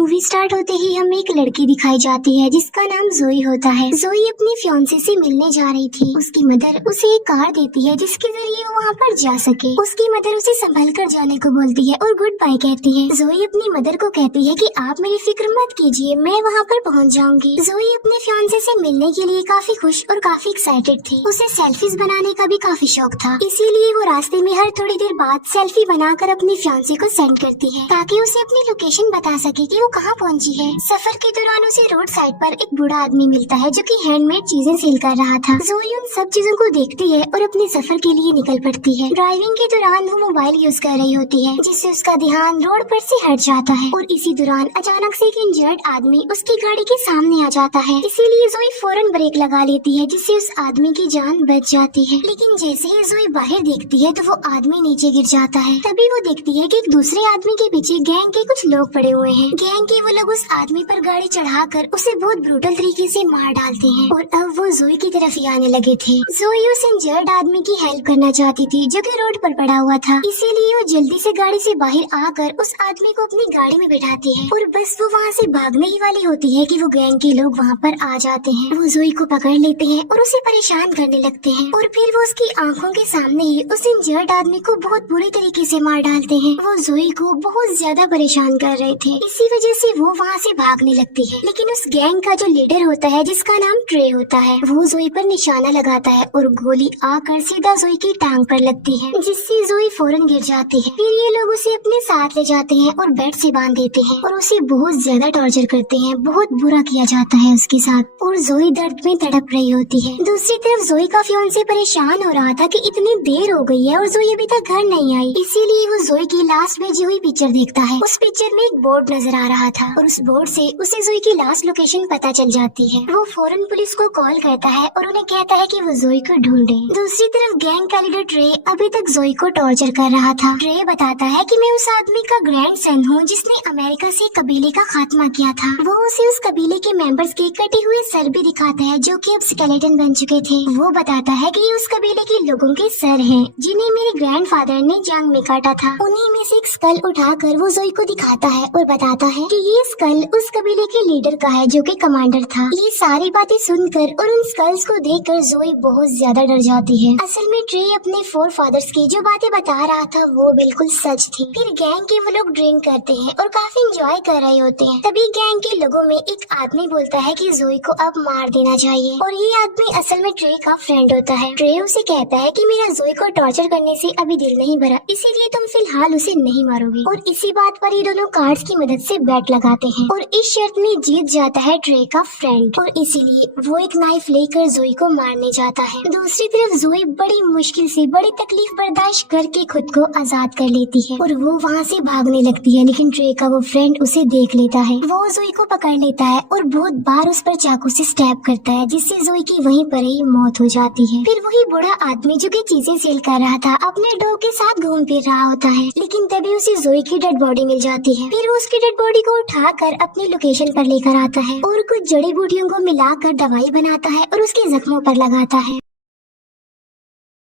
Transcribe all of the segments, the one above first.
Movie start होते ही हमें एक लड़की दिखाई जाती है जिसका नाम जोई होता है। जोई अपने फियांसे से मिलने जा रही थी। उसकी मदर उसे एक कार देती है जिसके जरिए वो वहाँ पर जा सके। उसकी मदर उसे संभल कर जाने को बोलती है और गुड बाय कहती है। जोई अपनी मदर को कहती है कि आप मेरी फिक्र मत कीजिए, मैं वहाँ पर पहुँच जाऊंगी। जोई अपने फियांसे से मिलने के लिए काफी खुश और काफी एक्साइटेड थी। उसे सेल्फीज बनाने का भी काफी शौक था, इसीलिए वो रास्ते में हर थोड़ी देर बाद सेल्फी बनाकर अपने फियांसे को सेंड करती है ताकि उसे अपनी लोकेशन बता सके कि वो कहाँ पहुँची है। सफर के दौरान उसे रोड साइड पर एक बूढ़ा आदमी मिलता है जो कि हैंडमेड चीजें सेल कर रहा था। जोई उन सब चीजों को देखती है और अपने सफर के लिए निकल पड़ती है। ड्राइविंग के दौरान वो मोबाइल यूज कर रही होती है जिससे उसका ध्यान रोड पर से हट जाता है और इसी दौरान अचानक से एक इंजर्ड आदमी उसकी गाड़ी के सामने आ जाता है। इसीलिए जोई फौरन ब्रेक लगा लेती है जिससे उस आदमी की जान बच जाती है। लेकिन जैसे ही जोई बाहर देखती है तो वो आदमी नीचे गिर जाता है। तभी वो देखती है कि एक दूसरे आदमी के पीछे गैंग के कुछ लोग पड़े हुए हैं। गैंग के वो लोग उस आदमी पर गाड़ी चढ़ाकर उसे बहुत ब्रूटल तरीके से मार डालते हैं और अब वो जोई की तरफ ही आने लगे थे। जोई उस इंजर्ड आदमी की हेल्प करना चाहती थी जो कि रोड पर पड़ा हुआ था, इसीलिए वो जल्दी से गाड़ी से बाहर आकर उस आदमी को अपनी गाड़ी में बैठाती है और बस वो वहाँ से भागने ही वाली होती है कि वो गैंग के लोग वहाँ पर आ जाते हैं। वो जोई को पकड़ लेते हैं और उसे परेशान करने लगते हैं और फिर वो उसकी आंखों के सामने ही उस इंजर्ड आदमी को बहुत बुरी तरीके से मार डालते हैं। वो जोई को बहुत ज्यादा परेशान कर रहे थे, इसी वजह से वो वहाँ से भागने लगती है। लेकिन उस गैंग का जो लीडर होता है जिसका नाम ट्रे होता है, वो जोई पर निशाना लगाता है और गोली आकर सीधा जोई की टांग पर लगती है जिससे जोई फौरन गिर जाती है। फिर ये लोग उसे अपने साथ ले जाते हैं और बेड से बांध देते हैं और उसे बहुत ज्यादा टॉर्चर करते हैं, बहुत बुरा किया जाता है उसके साथ और जोई दर्द में तड़प रही होती है। दूसरी तरफ जोई का फियांसे परेशान हो रहा था कि इतनी देर हो गई है और जोई अभी तक घर नहीं आई, इसीलिए वो जोई की लास्ट भेजी हुई पिक्चर देखता है। उस पिक्चर में एक बोर्ड नजर आ रहा था और उस बोर्ड से उसे जोई की लास्ट लोकेशन पता चल जाती है। वो फौरन पुलिस को कॉल करता है और उन्हें कहता है कि वो जोई को ढूंढे। दूसरी तरफ गैंग का लीडर ट्रे अभी तक जोई को टॉर्चर कर रहा था। ट्रे बताता है कि मैं उस आदमी का ग्रैंडसन हूँ जिसने अमेरिका से कबीले का खात्मा किया था। वो उसे उस कबीले के मेंबर्स के कटे हुए सर भी दिखाता है जो कि अब स्केलेटन बन चुके थे। वो बताता है कि ये उस कबीले के लोगों के सर हैं जिन्हें मेरे ग्रैंडफादर ने जंग में काटा था। उन्हीं में से एक स्कल उठाकर वो जोई को दिखाता है और बताता है कि ये स्कल उस कबीले के लीडर का है जो कि कमांडर था। ये सारी बातें सुनकर और उन स्कल्स को देखकर जोई बहुत ज्यादा डर जाती है। असल में ट्रे अपने फोर फादर्स की जो बातें बता रहा था वो बिल्कुल सच थी। फिर गैंग के वो लोग ड्रिंक करते हैं और काफी एंजॉय कर रहे होते हैं। तभी गैंग के लोगों में एक आदमी बोलता है कि जोई को अब मार देना चाहिए और ये आदमी असल में ट्रे का फ्रेंड होता है। ट्रे उसे कहता है कि मेरा जोई को टॉर्चर करने से अभी दिल नहीं भरा, इसीलिए तुम फिलहाल उसे नहीं मारोगे। और इसी बात पर ये दोनों कार्ड्स की मदद से बैट लगाते हैं और इस शर्त में जीत जाता है ट्रे का फ्रेंड और इसीलिए वो एक नाइफ लेकर जोई को मारने जाता है। दूसरी तरफ जोई बड़ी मुश्किल से बड़ी तकलीफ बर्दाश्त करके खुद को आजाद कर लेती है और वो वहाँ से भागने लगती है, लेकिन ट्रे का वो फ्रेंड उसे देख लेता है। वो जोई को पकड़ लेता है और बहुत बार उस पर चाकू से स्टैब करता है जिससे जोई की वहीं पर ही मौत हो जाती है। फिर वही बूढ़ा आदमी जो कि चीजें सेल कर रहा था अपने डॉग के साथ घूम फिर रहा होता है, लेकिन तभी उसे जोई की डेड बॉडी मिल जाती है। फिर वो उसकी डेड बॉडी को उठाकर अपनी लोकेशन पर लेकर आता है और कुछ जड़ी बूटियों को मिलाकर दवाई बनाता है और उसके जख्मों पर लगाता है।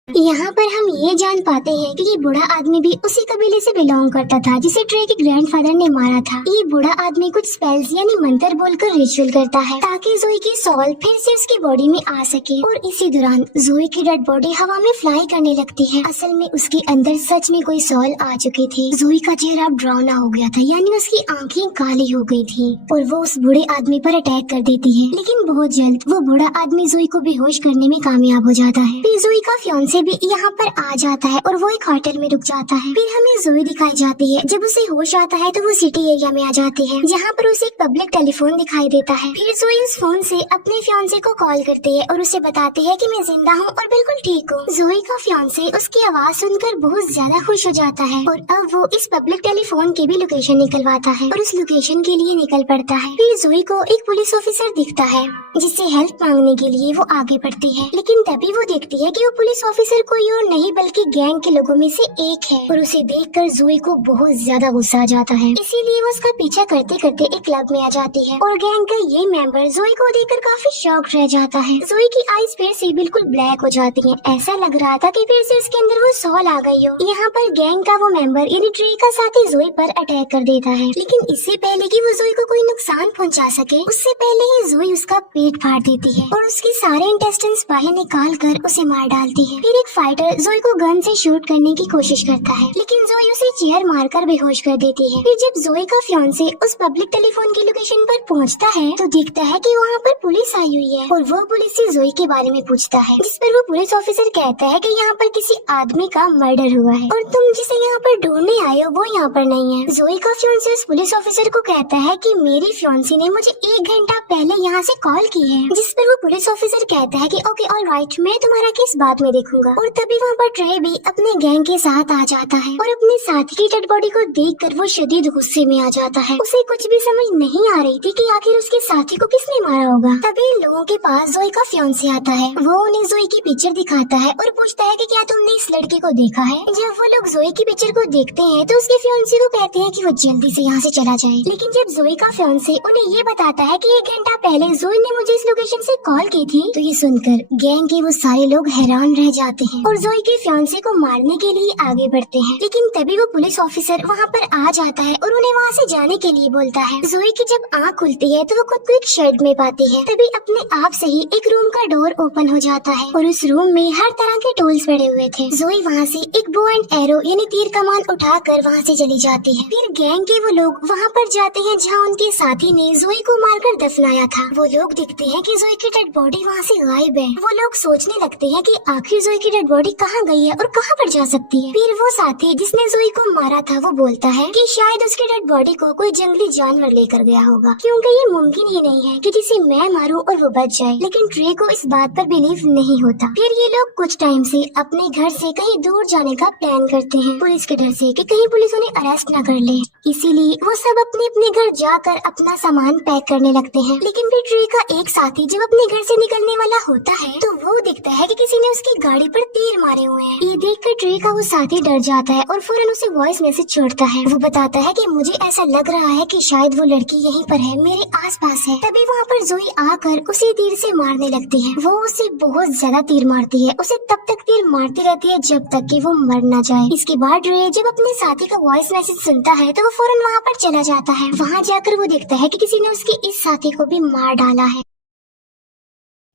यहाँ पर हम ये जान पाते हैं कि ये बूढ़ा आदमी भी उसी कबीले से बिलोंग करता था जिसे ट्रे के ग्रैंडफादर ने मारा था। ये बूढ़ा आदमी कुछ स्पेल्स यानी मंत्र बोलकर रिचुअल करता है ताकि जोई की सोल फिर से उसकी बॉडी में आ सके और इसी दौरान जोई की डेड बॉडी हवा में फ्लाई करने लगती है। असल में उसके अंदर सच में कोई सोल आ चुकी थी। जोई का चेहरा डरावना हो गया था, यानी उसकी आंखें काली हो गई थी और वो उस बूढ़े आदमी पर अटैक कर देती है। लेकिन बहुत जल्द वो बूढ़ा आदमी जोई को बेहोश करने में कामयाब हो जाता है। फिर जोई का फियांसे भी यहाँ पर आ जाता है और वो एक होटल में रुक जाता है। फिर हमें जोई दिखाई जाती है। जब उसे होश आता है तो वो सिटी एरिया में आ जाती है जहाँ पर उसे एक पब्लिक टेलीफोन दिखाई देता है। फिर जोई उस फोन से अपने फियांसे को कॉल करती है और उसे बताती है कि मैं जिंदा हूँ और बिल्कुल ठीक हूँ। जोई का फियांसे उसकी आवाज सुनकर बहुत ज्यादा खुश हो जाता है और अब वो इस पब्लिक टेलीफोन की भी लोकेशन निकलवाता है और उस लोकेशन के लिए निकल पड़ता है। फिर जोई को एक पुलिस ऑफिसर दिखता है जिससे हेल्प मांगने के लिए वो आगे बढ़ती है, लेकिन तभी वो देखती है कि वो पुलिस ऑफिसर ऑफिसर कोई और नहीं बल्कि गैंग के लोगों में से एक है और उसे देखकर जोई को बहुत ज्यादा गुस्सा आ जाता है। इसीलिए वो उसका पीछा करते करते एक क्लब में आ जाती है और गैंग का ये मेंबर जोई को देखकर काफी शॉक्ड रह जाता है। जोई की आईज फिर से बिल्कुल ब्लैक हो जाती हैं। ऐसा लग रहा था कि फिर से उसके अंदर वो सॉल आ गई हो। यहाँ पर गैंग का वो मेंबर यानी ट्रे का साथी जोई पर अटैक कर देता है, लेकिन इससे पहले कि वो जोई को कोई नुकसान पहुँचा सके उससे पहले ही जोई उसका पेट फाड़ देती है और उसके सारे इंटेस्टाइन्स बाहर निकाल कर उसे मार डालती है। फिर एक फाइटर जोई को गन से शूट करने की कोशिश करता है, लेकिन जोई उसे चेयर मारकर बेहोश कर देती है। फिर जब जोई का फियांसे उस पब्लिक टेलीफोन की लोकेशन पर पहुंचता है तो दिखता है कि वहाँ पर पुलिस आई हुई है और वो पुलिस से जोई के बारे में पूछता है, जिस पर वो पुलिस ऑफिसर कहता है कि यहाँ पर किसी आदमी का मर्डर हुआ है और तुम जिसे यहाँ पर ढूंढने आए हो वो यहाँ पर नहीं है। जोई का फियांसे उस पुलिस ऑफिसर को कहता है कि मेरी फियांसी ने मुझे 1 घंटा पहले यहाँ से कॉल की है, जिस पर वो पुलिस ऑफिसर कहता है कि ओके ऑलराइट, मैं तुम्हारा केस बाद में देखूंगा। और तभी वहाँ पर ट्रे भी अपने गैंग के साथ आ जाता है और अपने साथी की डेड बॉडी को देखकर वो शदीद गुस्से में आ जाता है। उसे कुछ भी समझ नहीं आ रही थी कि आखिर उसके साथी को किसने मारा होगा। तभी लोगों के पास जोई का फियांसे आता है। वो उन्हें जोई की पिक्चर दिखाता है और पूछता है कि क्या तुमने इस लड़के को देखा है। जब वो लोग जोई की पिक्चर को देखते हैं तो उसके फियांसे को कहते हैं कि वो जल्दी से यहाँ से चला जाए, लेकिन जब जोई का फियांसे उन्हें ये बताता है कि 1 घंटा पहले जोई ने मुझे इस लोकेशन से कॉल की थी, तो ये सुनकर गैंग के वो सारे लोग हैरान रह जाते हैं और जोई के फियांसे को मारने के लिए आगे बढ़ते हैं। लेकिन तभी वो पुलिस ऑफिसर वहाँ पर आ जाता है और उन्हें वहाँ से जाने के लिए बोलता है। जोई की जब आँख खुलती है तो वो खुद को एक शेड में पाती है। तभी अपने आप से ही एक रूम का डोर ओपन हो जाता है और उस रूम में हर तरह के टूल्स पड़े हुए थे। जोई वहाँ से एक बो एंड एरो यानी तीर कमान उठाकर वहाँ से चली जाती है। फिर गैंग के वो लोग वहाँ पर जाते हैं जहाँ उनके साथी ने जोई को मारकर दफनाया था। वो लोग दिखते हैं कि जोई की डेड बॉडी वहाँ से गायब है। वो लोग सोचने लगते हैं कि आखिर जोई की डेड बॉडी कहाँ गई है और कहाँ पर जा सकती है। फिर वो साथी जिसने जोई को मारा था वो बोलता है कि शायद उसकी डेड बॉडी को कोई जंगली जानवर लेकर गया होगा, क्योंकि ये मुमकिन ही नहीं है कि जिसे मैं मारूं और वो बच जाए। लेकिन ट्रे को इस बात पर बिलीव नहीं होता। फिर ये लोग कुछ टाइम से अपने घर से कहीं दूर जाने का प्लान करते हैं, पुलिस के डर से कि कहीं पुलिस उन्हें अरेस्ट न कर ले। इसीलिए वो सब अपने अपने घर जाकर अपना सामान पैक करने लगते हैं। लेकिन फिर ट्रे का एक साथी जब अपने घर से निकलने वाला होता है तो वो दिखता है कि किसी ने उसकी गाड़ी पर तीर मारे हुए हैं। ये देखकर ट्रे का वो साथी डर जाता है और फौरन उसे वॉइस मैसेज छोड़ता है। वो बताता है कि मुझे ऐसा लग रहा है कि शायद वो लड़की यहीं पर है, मेरे आसपास है। तभी वहाँ पर जोई आकर उसे तीर से मारने लगती है। वो उसे बहुत ज्यादा तीर मारती है, उसे तब तक तीर मारती रहती है जब तक कि वो मर न जाए। इसके बाद ट्रे जब अपने साथी का वॉइस मैसेज सुनता है तो वो फौरन वहाँ पर चला जाता है। वहाँ जाकर वो देखता है कि किसी ने उसके इस साथी को भी मार डाला है।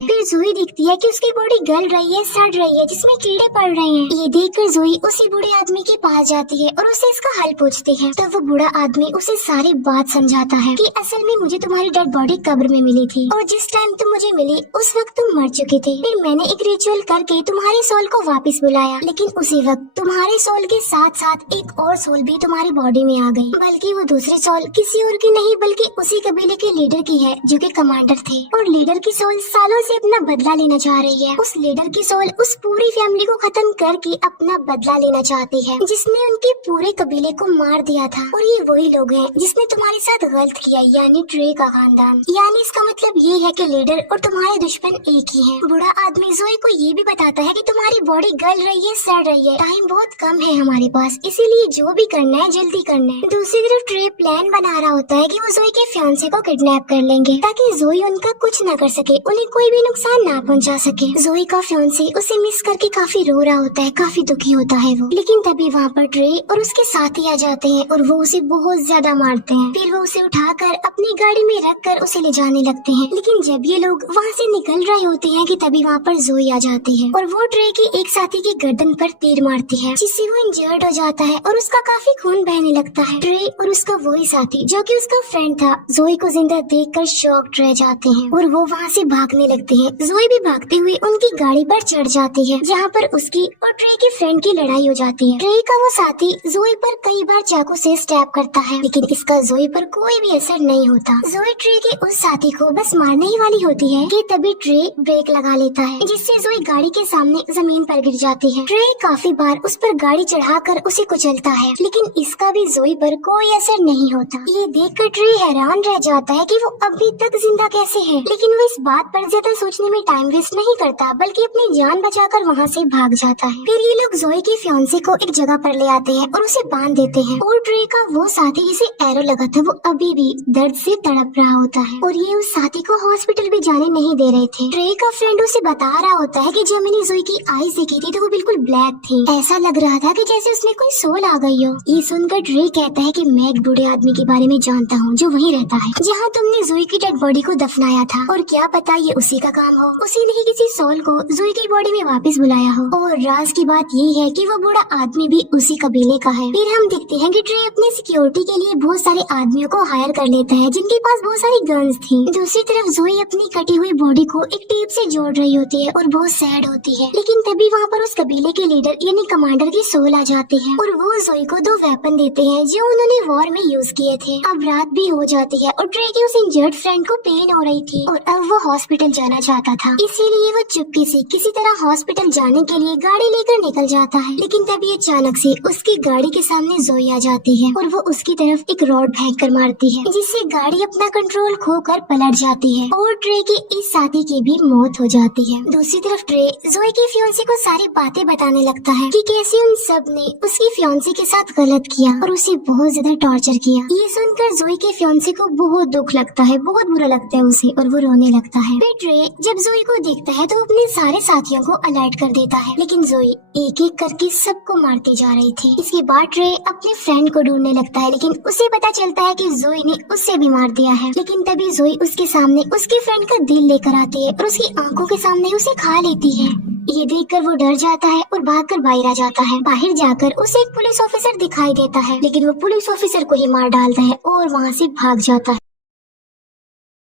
फिर जोई दिखती है कि उसकी बॉडी गल रही है, सड़ रही है, जिसमें कीड़े पड़ रहे हैं। ये देखकर जोई उसी बूढ़े आदमी के पास जाती है और उसे इसका हल पूछती है। तो वो बूढ़ा आदमी उसे सारी बात समझाता है कि असल में मुझे तुम्हारी डेड बॉडी कब्र में मिली थी और जिस टाइम तुम मुझे मिली उस वक्त तुम मर चुके थे। फिर मैंने एक रिचुअल करके तुम्हारे सोल को वापस बुलाया, लेकिन उसी वक्त तुम्हारे सोल के साथ साथ एक और सोल भी तुम्हारी बॉडी में आ गई। बल्कि वो दूसरी सोल किसी और की नहीं बल्कि उसी कबीले के लीडर की है जो कि कमांडर थे, और लीडर की सोल सालों से अपना बदला लेना चाह रही है। उस लीडर की सोल उस पूरी फैमिली को खत्म करके अपना बदला लेना चाहती है जिसने उनके पूरे कबीले को मार दिया था। और ये वही लोग हैं जिसने तुम्हारे साथ गलत किया, यानी ट्रे का खानदान। यानी इसका मतलब ये है कि लीडर और तुम्हारे दुश्मन एक ही हैं। बूढ़ा आदमी जोई को ये भी बताता है कि तुम्हारी बॉडी गल रही है, सड़ रही है, टाइम बहुत कम है हमारे पास, इसीलिए जो भी करना है जल्दी करना है। दूसरी तरफ ट्रे प्लान बना रहा होता है कि वो जोई के फियांसे को किडनैप कर लेंगे ताकि जोई उनका कुछ न कर सके, उन्हें कोई भी नुकसान ना पहुंचा सके। जोई का फियांसे उसे मिस करके काफी रो रहा होता है, काफी दुखी होता है वो। लेकिन तभी वहाँ पर ट्रे और उसके साथी आ जाते हैं और वो उसे बहुत ज्यादा मारते हैं। फिर वो उसे उठाकर अपनी गाड़ी में रखकर उसे ले जाने लगते हैं। लेकिन जब ये लोग वहाँ से निकल रहे होते हैं कि तभी वहाँ पर जोई आ जाती है और वो ट्रे के एक साथी की गर्दन पर तीर मारती है, जिससे वो इंजर्ड हो जाता है और उसका काफी खून बहने लगता है। ट्रे और उसका वही साथी जो कि उसका फ्रेंड था जोई को जिंदा देखकर शॉक्ड रह जाते हैं और वो वहाँ से भागने लगते हैं। जोई भी भागते हुए उनकी गाड़ी पर चढ़ जाती है जहाँ पर उसकी और ट्रे के फ्रेंड की लड़ाई हो जाती है। ट्रे का वो साथी जोई पर कई बार चाकू से स्टैब करता है, लेकिन इसका जोई पर कोई भी असर नहीं होता। जोई ट्रे के उस साथी को बस मारने ही वाली होती है कि तभी ट्रे ब्रेक लगा लेता है, जिससे जोई गाड़ी के सामने जमीन पर गिर जाती है। ट्रे काफी बार उस पर गाड़ी चढ़ाकर उसे कुचलता है, लेकिन इसका भी जोई पर कोई असर नहीं होता। ये देखकर ट्रे हैरान रह जाता है कि वो अभी तक जिंदा कैसे है, लेकिन वो इस बात पर ज्यादा ज्यादा सोचने में टाइम वेस्ट नहीं करता बल्कि अपनी जान बचाकर वहाँ से भाग जाता है। फिर ये लोग जोई की फियांसे को एक जगह पर ले आते हैं और उसे बांध देते हैं और ट्रे का वो साथी जिसे एरो लगा था वो अभी भी दर्द से तड़प रहा होता है और ये उस साथी को हॉस्पिटल भी जाने नहीं दे रहे थे। ट्रे का फ्रेंड उसे बता रहा होता है कि जब मैंने जोई की आईज देखी थी तो वो बिल्कुल ब्लैक थी, ऐसा लग रहा था कि जैसे उसमें कोई सोल आ गई हो। ये सुनकर ट्रे कहता है कि मैं एक बूढ़े आदमी के बारे में जानता हूँ जो वहीं रहता है जहाँ तुमने जोई की डेड बॉडी को दफनाया था और क्या पता ये उसी का काम हो, उसी ने ही किसी सोल को जोई की बॉडी में वापस बुलाया हो। और राज की बात ये है कि वो बूढ़ा आदमी भी उसी कबीले का है। फिर हम देखते हैं कि ट्रे अपनी सिक्योरिटी के लिए बहुत सारे आदमियों को हायर कर लेता है जिनके पास बहुत सारी गन्स थी। दूसरी तरफ जोई अपनी कटी हुई बॉडी को एक टेप से जोड़ रही होती है और बहुत सैड होती है, लेकिन तभी वहाँ पर उस कबीले के लीडर यानी कमांडर की सोल आ जाते हैं और वो जोई को 2 वेपन देते हैं जो उन्होंने वॉर में यूज किए थे। अब रात भी हो जाती है और ट्रे की उस इंजर्ड फ्रेंड को पेन हो रही थी और अब वो हॉस्पिटल जाना चाहता था, इसीलिए वो चुपके से किसी तरह हॉस्पिटल जाने के लिए गाड़ी लेकर निकल जाता है। लेकिन तभी अचानक से उसकी गाड़ी के सामने जोई आ जाती है और वो उसकी तरफ एक रॉड फेंक कर मारती है जिससे गाड़ी अपना कंट्रोल खोकर पलट जाती है और ट्रे के इस साथी की भी मौत हो जाती है। दूसरी तरफ ट्रे जोई की फियांसे को सारी बातें बताने लगता है कि कैसे उन सब ने उसकी फियांसे के साथ गलत किया और उसे बहुत ज्यादा टॉर्चर किया। ये सुनकर जोई के फियांसे को बहुत दुख लगता है, बहुत बुरा लगता है उसे और वो रोने लगता है। फिर ट्रे जब जोई को देखता है तो अपने सारे साथियों को अलर्ट कर देता है, लेकिन जोई एक एक करके सबको मारती जा रही थी। इसके बाद ट्रे अपने फ्रेंड को ढूंढने लगता है, लेकिन उसे पता चलता है कि जोई ने उससे भी मार दिया है। लेकिन तभी जोई उसके सामने उसके फ्रेंड का दिल लेकर आती है और उसकी आंखों के सामने उसे खा लेती है। ये देखकर वो डर जाता है और भागकर बाहर आ जाता है। बाहर जाकर उसे एक पुलिस ऑफिसर दिखाई देता है, लेकिन वो पुलिस ऑफिसर को ही मार डालता है और वहाँ से भाग जाता है।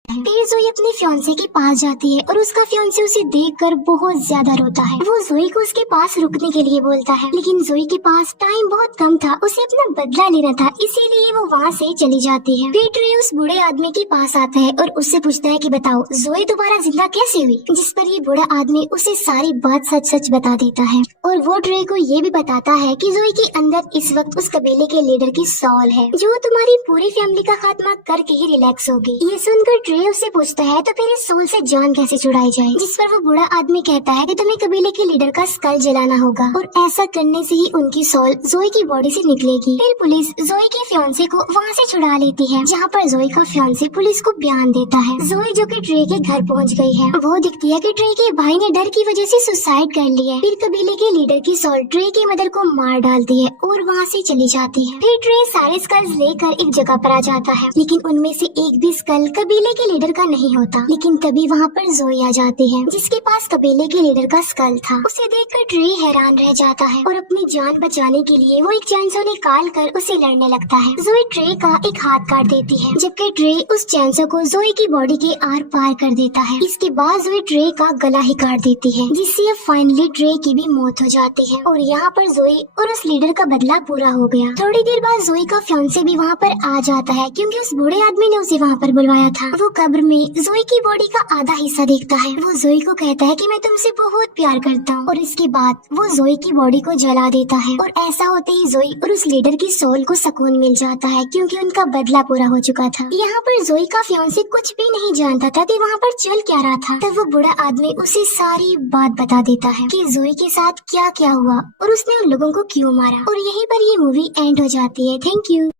फिर जोई अपने फियांसे के पास जाती है और उसका फियांसे उसे देखकर बहुत ज्यादा रोता है। वो जोई को उसके पास रुकने के लिए बोलता है, लेकिन जोई के पास टाइम बहुत कम था, उसे अपना बदला लेना था, इसीलिए वो वहाँ से चली जाती है। फिर ट्रे उस बूढ़े आदमी के पास आता है और उससे पूछता है कि बताओ जोई दोबारा जिंदा कैसे हुई, जिस पर ये बूढ़ा आदमी उसे सारी बात सच सच बता देता है और वो ट्रे को ये भी बताता है कि जोई के अंदर इस वक्त उस कबीले के लीडर की सॉल है जो तुम्हारी पूरी फैमिली का खात्मा करके ही रिलैक्स होगी। ये सुनकर ट्रे उससे पूछता है तो फिर इस सोल से जान कैसे छुड़ाई जाए, जिस पर वो बूढ़ा आदमी कहता है कि तुम्हें कबीले के लीडर का स्कल जलाना होगा और ऐसा करने से ही उनकी सोल जोई की बॉडी से निकलेगी। फिर पुलिस जोई के फियांसे को वहाँ से छुड़ा लेती है, जहाँ पर जोई का फियांसे पुलिस को बयान देता है। जोई जो कि ट्रे के घर पहुँच गई है, वो दिखती है कि ट्रे के भाई ने डर की वजह से सुसाइड कर ली है। फिर कबीले के लीडर की सोल ट्रे की मदर को मार डालती है और वहाँ से चली जाती है। फिर ट्रे सारे स्कल्स लेकर एक जगह पर आ जाता है, लेकिन उनमें से एक भी स्कल कबीले के लीडर का नहीं होता। लेकिन तभी वहाँ पर जोई आ जाती है जिसके पास कबीले के लीडर का स्कल था। उसे देखकर ट्रे हैरान रह जाता है और अपनी जान बचाने के लिए वो एक चैनसो निकाल कर उसे लड़ने लगता है। जोई ट्रे का एक हाथ काट देती है, जबकि ट्रे उस चैनसो को जोई की बॉडी के आर पार कर देता है। इसके बाद जोई ट्रे का गला ही काट देती है, जिससे अब फाइनली ट्रे की भी मौत हो जाती है और यहाँ पर जोई और उस लीडर का बदला पूरा हो गया। थोड़ी देर बाद जोई का फियांसे भी वहाँ पर आ जाता है, क्योंकि उस बूढ़े आदमी ने उसे वहाँ पर बुलवाया था। वो कब्र में जोई की बॉडी का आधा हिस्सा देखता है। वो जोई को कहता है कि मैं तुमसे बहुत प्यार करता हूँ और इसके बाद वो जोई की बॉडी को जला देता है और ऐसा होते ही जोई और उस लीडर की सोल को सुकून मिल जाता है, क्योंकि उनका बदला पूरा हो चुका था। यहाँ पर जोई का फियांसे कुछ भी नहीं जानता था कि वहाँ पर चल क्या रहा था। तब वो बूढ़ा आदमी उसे सारी बात बता देता है कि जोई के साथ क्या क्या हुआ और उसने उन लोगों को क्यों मारा, और यहीं पर ये मूवी एंड हो जाती है। Thank you.